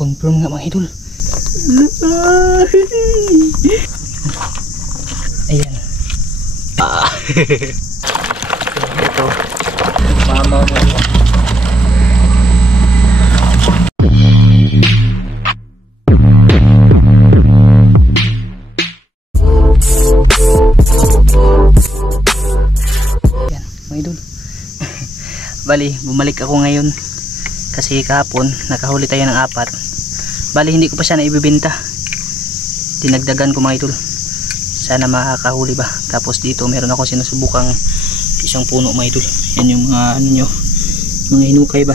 confirm nga mga idol. Ayan. Ito. Mama mo. Ayan, mga idol. Bali, bumalik ako ngayon kasi kahapon nakahuli tayo ng 4. Bali, hindi ko pa siya naibibenta. Dinagdagan ko mga idol. Sana makakahuli ba. Tapos dito meron ako sinusubukang isang puno mga idol. Yan yung mga ano nyo, mga hinukay ba.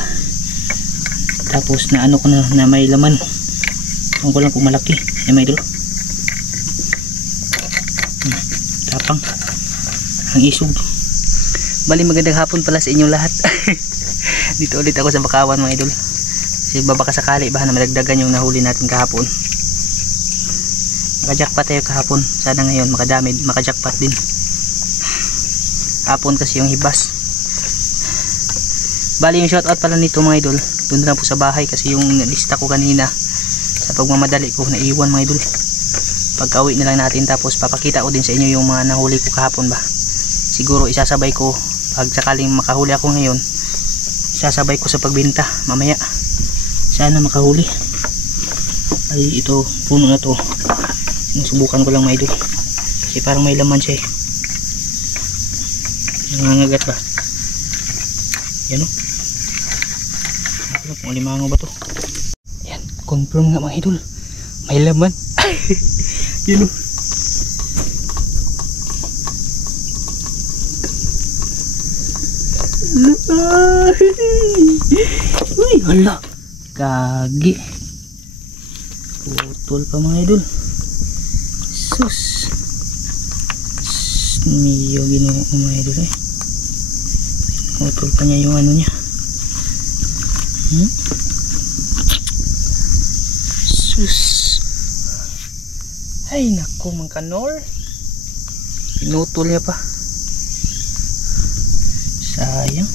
Tapos na ano ko na may laman. Ang ko lang kung malaki. Yan mga idol. Tapang. Ang isog. Bali, magandang hapon pala sa inyong lahat. Dito ulit ako sa Bakawan mga idol. Kasi baka sakali ba na madagdagan yung nahuli natin kahapon. Nakajackpot tayo kahapon. Sana ngayon makajackpot din. Hapon kasi yung hibas. Bali, yung shoutout pala nito mga idol, doon na po sa bahay kasi yung lista ko kanina sa pagmamadali ko naiwan mga idol. Pagka uwi na lang natin, tapos papakita ko din sa inyo yung mga nahuli ko kahapon ba. Siguro isasabay ko pag sakaling makahuli ako ngayon, isasabay ko sa pagbenta mamaya. Sana makahuli. Ay, ito puno na to. Subukan ko lang mga idol kasi parang may laman siya eh. Nangangagat ba? Yan o. Kung alimango ba to? Yan, confirm nga mga idol, may laman. Yan o. Uy, hala, kagi. Putol pa mga idol. Sus. Miyo ginoo ko mga idol eh. Putol pa niya yung ano niya. Sus. Ay naku mga kanor. Pinutol niya pa. Sayang.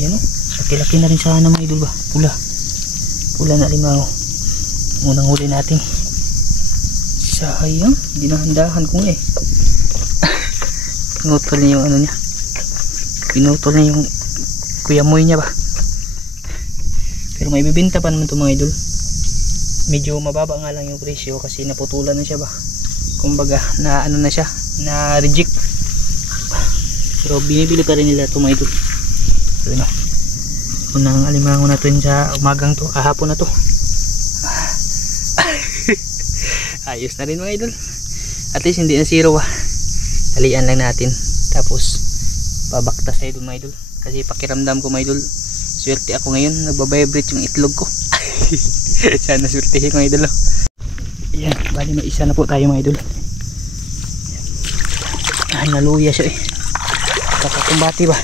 Yan o. Laki-laki na rin sana mga idol ba. Pula. Pula na limaw. Unang huli natin. Sayang. Dinahandahan ko eh. Pinutol niya yung ano niya. Pinutol niya yung kuyamoy niya ba. Pero may bibenta pa naman ito mga idol. Medyo mababa nga lang yung presyo kasi naputulan na siya ba. Kumbaga na ano na siya, na reject. Pero binibili pa rin nila ito mga idol. So yun o. Unang alimango natin sa umagang to, kahapon na to. Ayos na rin mga idol. At least hindi na zero ba. Talian lang natin. Tapos babaktas tayo dun mga idol. Kasi pakiramdam ko mga idol, swerte ako ngayon, nagbabibrate yung itlog ko. Sana swertehin mga idol. Yan, bali may isa na po tayo mga idol. Naluya siya eh. Kakakumbati ba.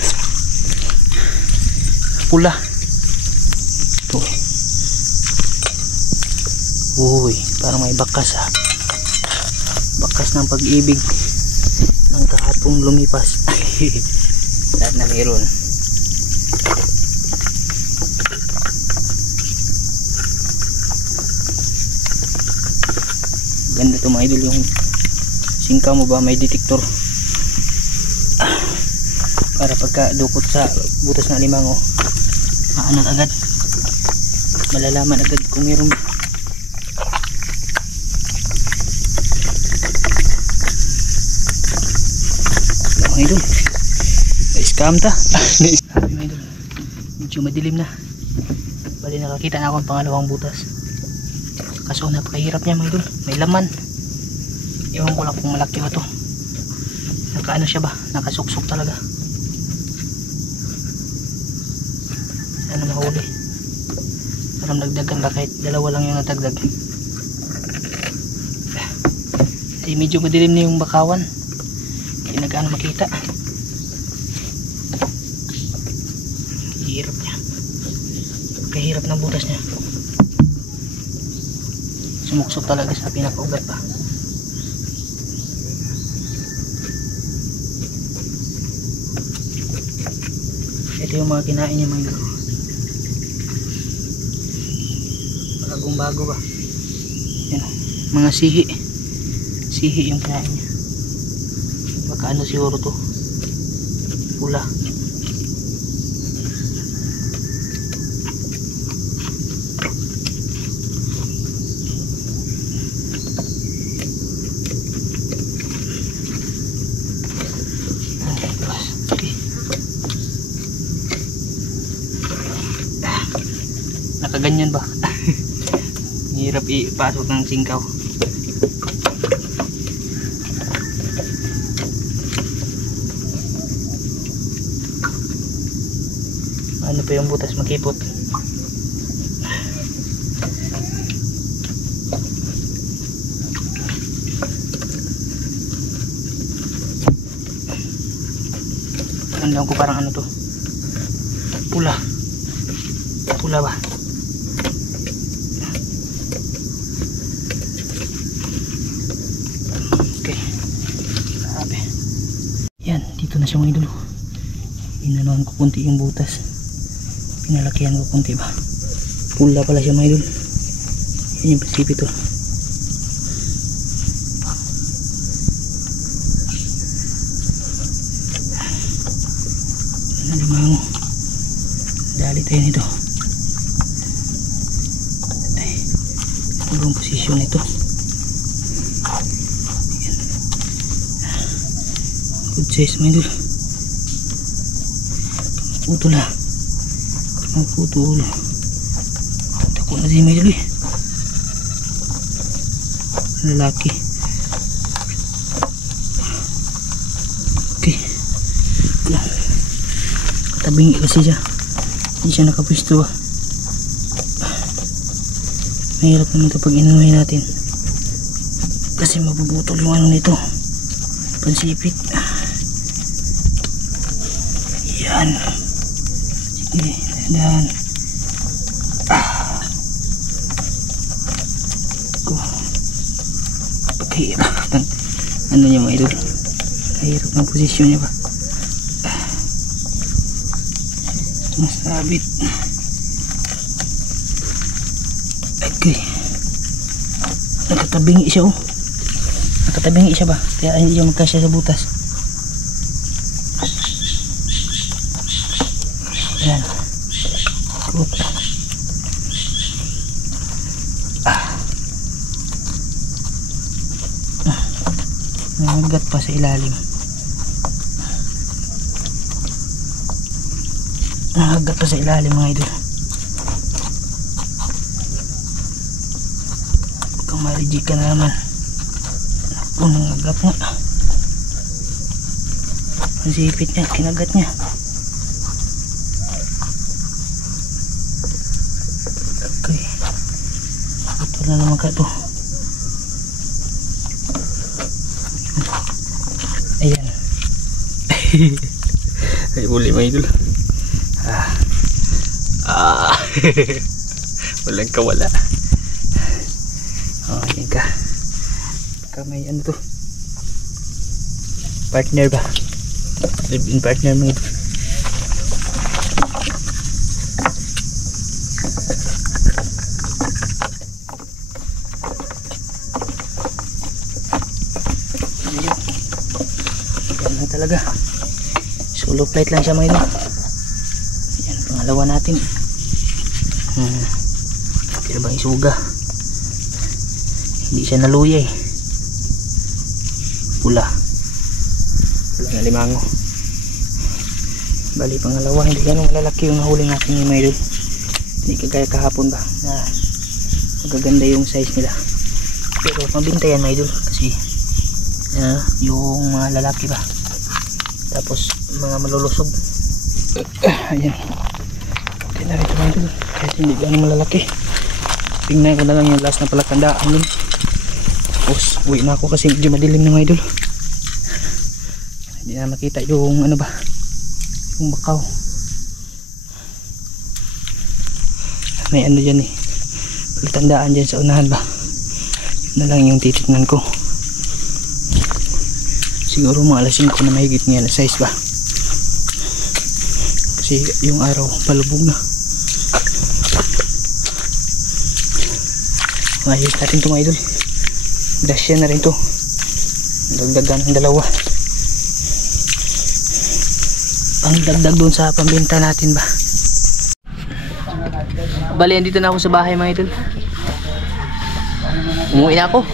Pula. Ito. Uy, parang may bakas ha. Bakas ng pag-ibig ng kahapong lumipas. Lahat na meron. Ganda to mga idol, yung singka mo ba may detektor para pagka dukot sa butas ng alimango maanan agad, malalaman agad kung meron. Mga idol, na-scam ta. Mga idol, medyo madilim na. Bali nakakita na ako ng pangalawang butas. Kaso napakahirap niya mga idol, may laman. Ewan ko lang kung malaki ba to. Nakaano siya ba, nakasuksok talaga. Sana mahuli. Parang nagdagan ba, kahit dalawa lang yung natagdag. Kasi medyo madilim na yung Bakawan, hindi nag-ano makita. Hirap niya, kahirap ng butas niya. Sumuksok talaga sa pinakaugat pa. Ito yung mga kinain niya mga idol. bagong bago ba. Yan, mga sihi yung kinain niya. Baka ano siguro to, pula. Nakaganyan ba? Hirap ipasok ng singkaw. Ano pa yung butas makipot? Tandaan ko parang ano to, pula ba? Okay, grabe. Yan, dito na siya mga idol. Inanuhan ko kunti yung butas, pinalakihan ko kunti ba. Pula pala siya mga idol. Yan yung prinsipyo to. Nalimango, dali tayo nito. Ay, ibang posisyon nito. Yan. Good size mga idol. Putol ha, putol. Takot na siya mga idol eh. Lalaki. Okay, tabingi kasi siya, hindi siya nakapwisto ba. Mahirap naman ito pag inuwi natin kasi mabubutol yung ano nito, pansipit. Yan, sige, dahan. Pagkahirap ng ano niya mga idol, kahirap ng posisyon niya ba. Masabit. Okay, nakatabingi siya oh. Nakatabingi siya ba, kaya hindi siya magkasya sa butas. Yan, good. Namagat pa sa ilalim. Nakagat pa sa ilalim mga idol. Kung ma-reject ka na naman. Naku, nangagat nga. Ang sipit niya, kinagat niya. Okay, ito na naman ka to. Ayan. Ay, uli mga idol. Walang kawala. Oh, yan ka. Baka may ano to, partner ba, live in partner mga idol. Yan lang talaga, solo flight lang siya mga idol. Yan, pangalawa natin. Kaya bang isuga, hindi siya naluya eh. Pula na limango. Bali pangalawa, hindi ganun malalaki yung nahuli natin yung mga idol. Hindi kagaya kahapon ba na magaganda yung size nila, pero mabintayan mga idol kasi yung mga lalaki ba, tapos mga malulusog. Ayan, okay na rito mga idol, kahit hindi ganun malalaki. Tingnan ko na lang yung last na palakandaan dun. Tapos uwi na ako kasi medyo madilim na mga idol. Hindi na makita yung ano ba, yung bakaw. May ano dyan eh, palakandaan dyan sa unahan ba. Yun na lang yung titignan ko. Siguro mga alas 5 na mahigit nga na size ba, kasi yung araw palubog na. Ayos natin ito mga idol. Dasya na rin to. Dagdagan ng dalawa. Pang dagdag doon sa pambenta natin ba. Bali, andito na ako sa bahay mga idol. Umuwi na ako.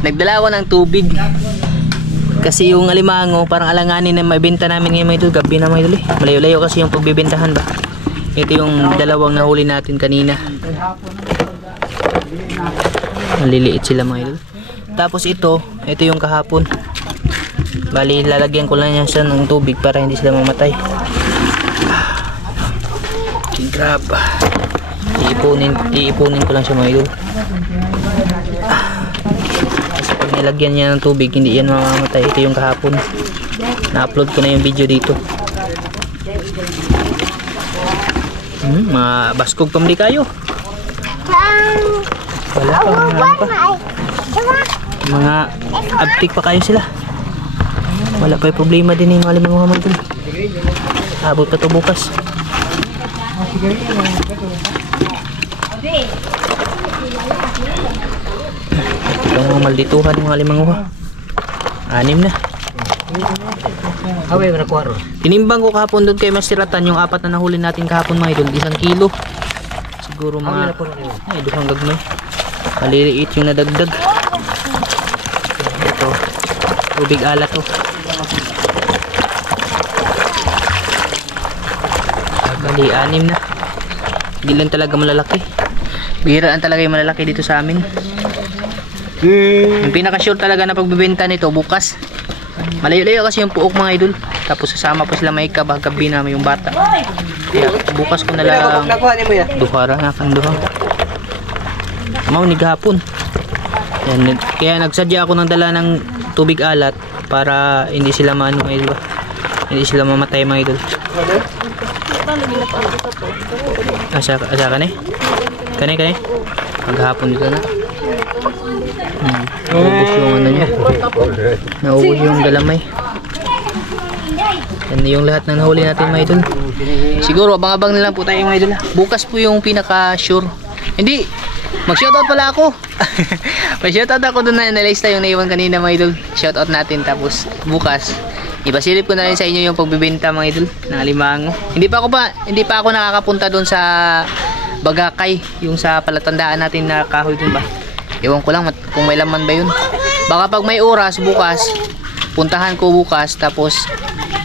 Nagdala ako ng tubig. Kasi yung alimango, parang alanganin na mabenta namin ngayon mga idol. Gabi na mga idol eh. Malayo-layo kasi yung pagbibentahan ba. Ito yung dalawang nahuli natin kanina. Maliliit sila mga idol. Tapos ito yung kahapon. Bali, lalagyan ko lang yan siya ng tubig para hindi sila mamatay. Grab. Iipunin ko lang siya mga idol. Kasi pag nilagyan niya ng tubig, hindi yan mamamatay. Ito yung kahapon. Na-upload ko na yung video dito. Mga baskog pamli kayo. Wala pa. Mga abtik pa kayo sila. Wala pa yung problema din yung mga limang mga idol. Abot pa ito bukas. Itong mga maldituhan mga limanguha. 6 na. Tinimbang ko kahapon doon kay Masiratan yung 4 na nahuli natin kahapon mga idol. 1 kilo. Siguro mga ay duhang gagmay. Maliliit yung nadagdag. Ito. Tubig alat to. Bali 6 na. Hindi lang talaga malalaki. Bihiraan talaga yung malalaki dito sa amin. Yung pinaka-sure talaga na pagbibenta nito bukas. Malayo-layo kasi yung puok mga idol. Tapos sasama pa sila may gabi na yung bata. Kaya bukas ko na lang duhara na kang duha. Mau ni gahapon. Yan, kaya nagsadya ako ng dala ng tubig alat para hindi sila maano mga idol. Hindi sila mamatay mga idol. Asa ka ni? Kani? Maghapon dito na. Naubos yung ano niya. Naubos yung galamay. Yan yung lahat ng nahuli natin mga idol. Siguro abang-abang na lang po tayo mga idol. Bukas po yung pinaka-sure. Hindi, mag-shoutout pala ako. Mag-shoutout ako doon na nalista yung naiwan kanina mga idol. Shoutout natin tapos bukas ipasilip ko na rin sa inyo yung pagbibenta mga idol ng alimango. Hindi pa ako nakakapunta doon sa Bagakay, yung sa palatandaan natin na kahoy dun ba. Ewan ko lang kung may laman ba yun. Baka pag may oras bukas, puntahan ko bukas tapos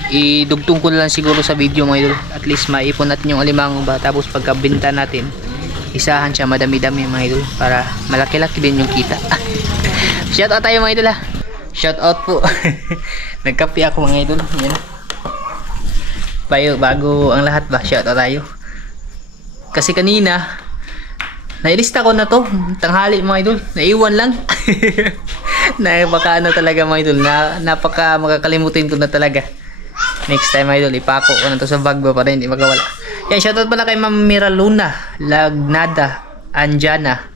idugtong ko na lang siguro sa video mga idol. At least maipon natin yung alimango ba. Tapos pagkabenta natin, isahan siya madami-dami mga idol para malaki-laki din yung kita. Shout out tayo mga idol ha. Shout out po. Nagkape ako mga idol. Yan. Bago ang lahat ba, shout out tayo. Kasi kanina nailista ko na to, tanghali mga idol. Naiwan lang. Napaka ano talaga mga idol, napaka makakalimutin ko na talaga. Next time mga idol, ipako ko na to sa bag ba para hindi magawala. Yan, shoutout pala kay Ma'am Mira Luna Lagnada Anjana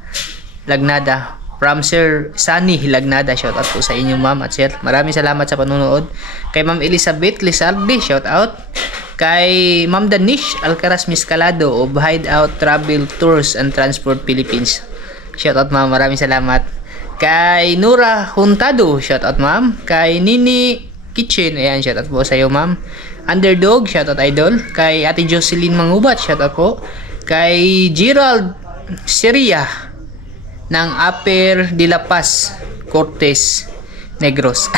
Lagnada from Sir Sunny Lagnada. Shoutout po sa inyo ma'am at sir. Maraming salamat sa panonood. Kay Ma'am Elizabeth Lizardi, shoutout. Kay Ma'am Danish Alcaraz Miscalado of Hideout Travel Tours and Transport Philippines, shoutout ma'am, maraming salamat. Kay Nura Huntado, shoutout ma'am. Kay Nini Kitchen, ayan, shoutout po sa iyo ma'am. Underdog, shoutout idol. Kay Ate Jocelyn Mangubat, shoutout po. Kay Gerald Seria ng Upper de la Paz Cortez Negros.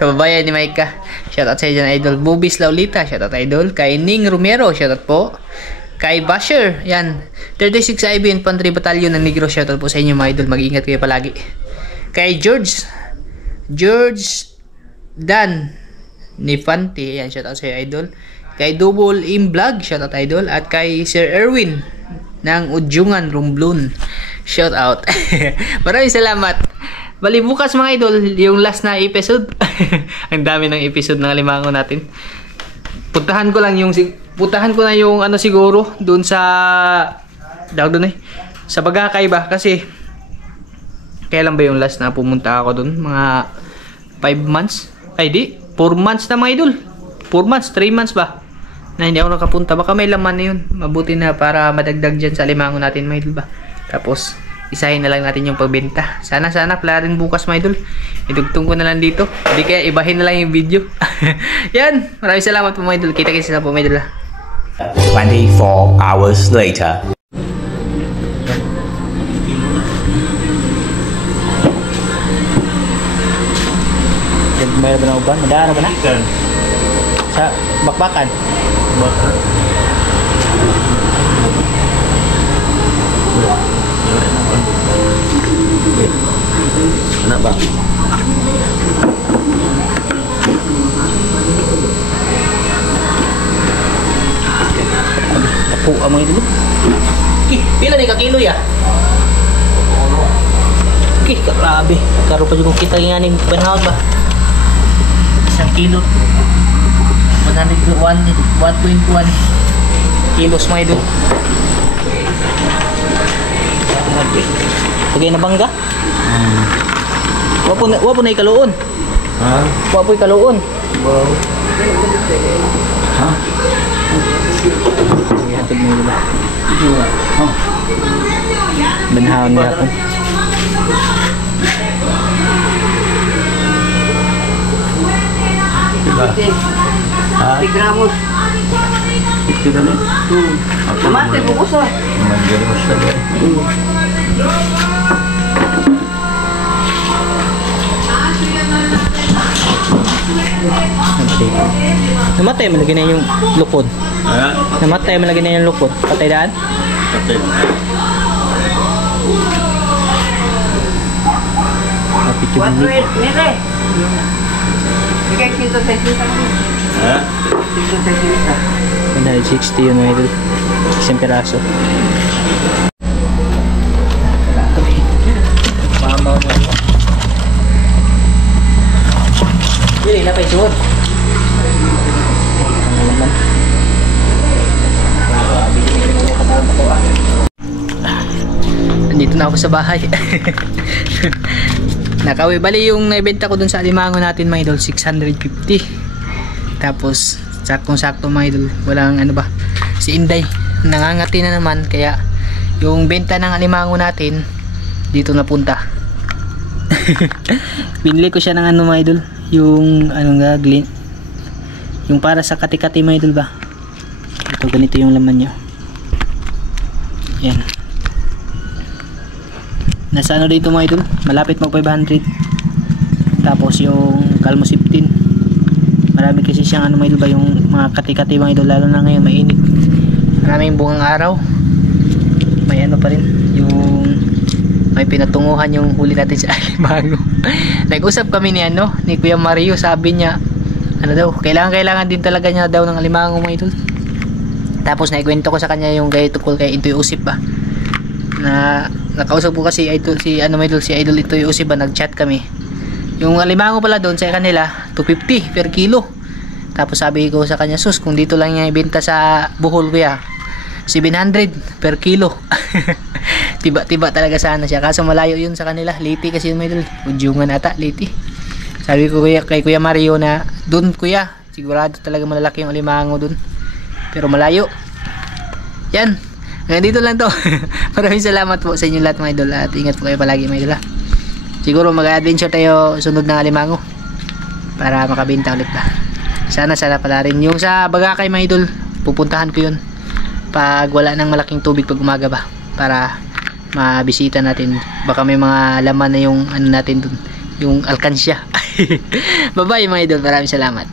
Kababayan ni Maika, shoutout sa iyo idol. Bubis Laulita, shoutout idol. Kay Ning Romero, shoutout po. Kay Basher, yan, 36 IB Infantry Battalion ng Negros, shoutout po sa inyo mga idol. Mag-ingat kayo palagi. Kay George Dan Nifante, yan, shoutout sa iyo idol. Kay Double In Vlog, shoutout idol. At kay Sir Erwin ng Udyungan Romblon, shoutout. Maraming salamat. Bali bukas mga idol, yung last na episode. Ang dami ng episode ng alimango natin. Puntahan ko na yung ano siguro doon sa sa Bagakay ba, kasi kailan ba yung last na pumunta ako doon? Mga 5 months? Ay di, 4 months na mga idol. 4 months, 3 months ba na hindi ako nakapunta. Baka may laman na yun. Mabuti na para madagdag dyan sa alimango natin mga idol ba. Tapos isahin na lang natin yung pagbenta. Sana pala rin bukas mga idol. Idugtong ko na lang dito. Hindi kaya ibahin na lang yung video. Yan. Maraming salamat po mga idol. Kita-kita na po mga idol. 24 hours later. Mayroon ba na uban? Madaan na ba na? Sa bakbakan? Bakbakan? Anak bang? Tapo ang mga idol. Pila ni kakilo ya? Grabe. Karo pa yung kita nga ning banhaw ba? 1 kilo. 1.1 kilos mga idol. Pagay na bangga? Wapo na ikaluon. Ha? Wapo ikaluon. Wow. Ha? Hatod mo diba? Banhaw niya ako. Ha? 3 gramos. Ito na rin. Mate, bukus ah. Manggari mo siya rin. Namatay mo lagi na yung lukod. Ha? Namatay mo lagi na yung lukod. Patay daan? Patay. Kapit yung 4 hindi. nire. Bigay 160 kami. Ha? 160. 160 yun mga idol. Isang piraso. Mamaw mo. Yun, ila pa isuot. Nandito na ako sa bahay. Nakawi bali yung naibenta ko dun sa alimango natin mga idol, 650. Tapos saktong-sakto mga idol, walang ano ba, si Inday nangangati na naman, kaya yung benta ng alimango natin dito napunta. Binili ko siya ng ano mga idol, yung ano nga, yung para sa kati-kati mga idol ba. Ito, ganito yung laman niya. Yan. Nasa ano dito mga idol, malapit mag 500. Tapos yung Calmosiptin, marami kasi siyang ano mga idol ba, yung mga kati-kati mga idol, lalo na ngayon mainit, maraming bungang araw. May ano pa rin, yung may pinatunguhan yung huli natin sa alimango. Nag-usap kami ni ano, ni Kuya Mario, sabi niya ano daw, kailangan din talaga niya daw ng alimango mga idol. Tapos naikwento ko sa kanya yung gaya tukol kay Itoy Usip ba, na nakausap ko kasi idol, si ano mga idol, si Idol Itoy Usip ba, nag-chat kami. Yung alimango pala doon sa kanila 250 per kilo. Tapos sabi ko sa kanya, sus, kung dito lang niya ibenta sa Bohol kuya, 700 per kilo. Tiba-tiba talaga sana siya, kaso malayo yun sa kanila. Liti kasi yun mga idol, Udyungan ata, Liti. Sabi ko kay Kuya Mario na doon kuya, sigurado talaga malalaki yung alimango doon, pero malayo. Yan, hanggang dito lang to. Maraming salamat po sa inyo lahat mga idol, at ingat po kayo palagi mga idol. Siguro mag-adventure tayo sunod ng alimango para makabenta ulit ba. Sana pala rin yung sa Bagakay mga idol, pupuntahan ko yun pag wala nang malaking tubig pag umaga ba, para mabisita natin. Baka may mga laman na yung ano natin dun, yung alkansya. Bye bye mga idol, maraming salamat.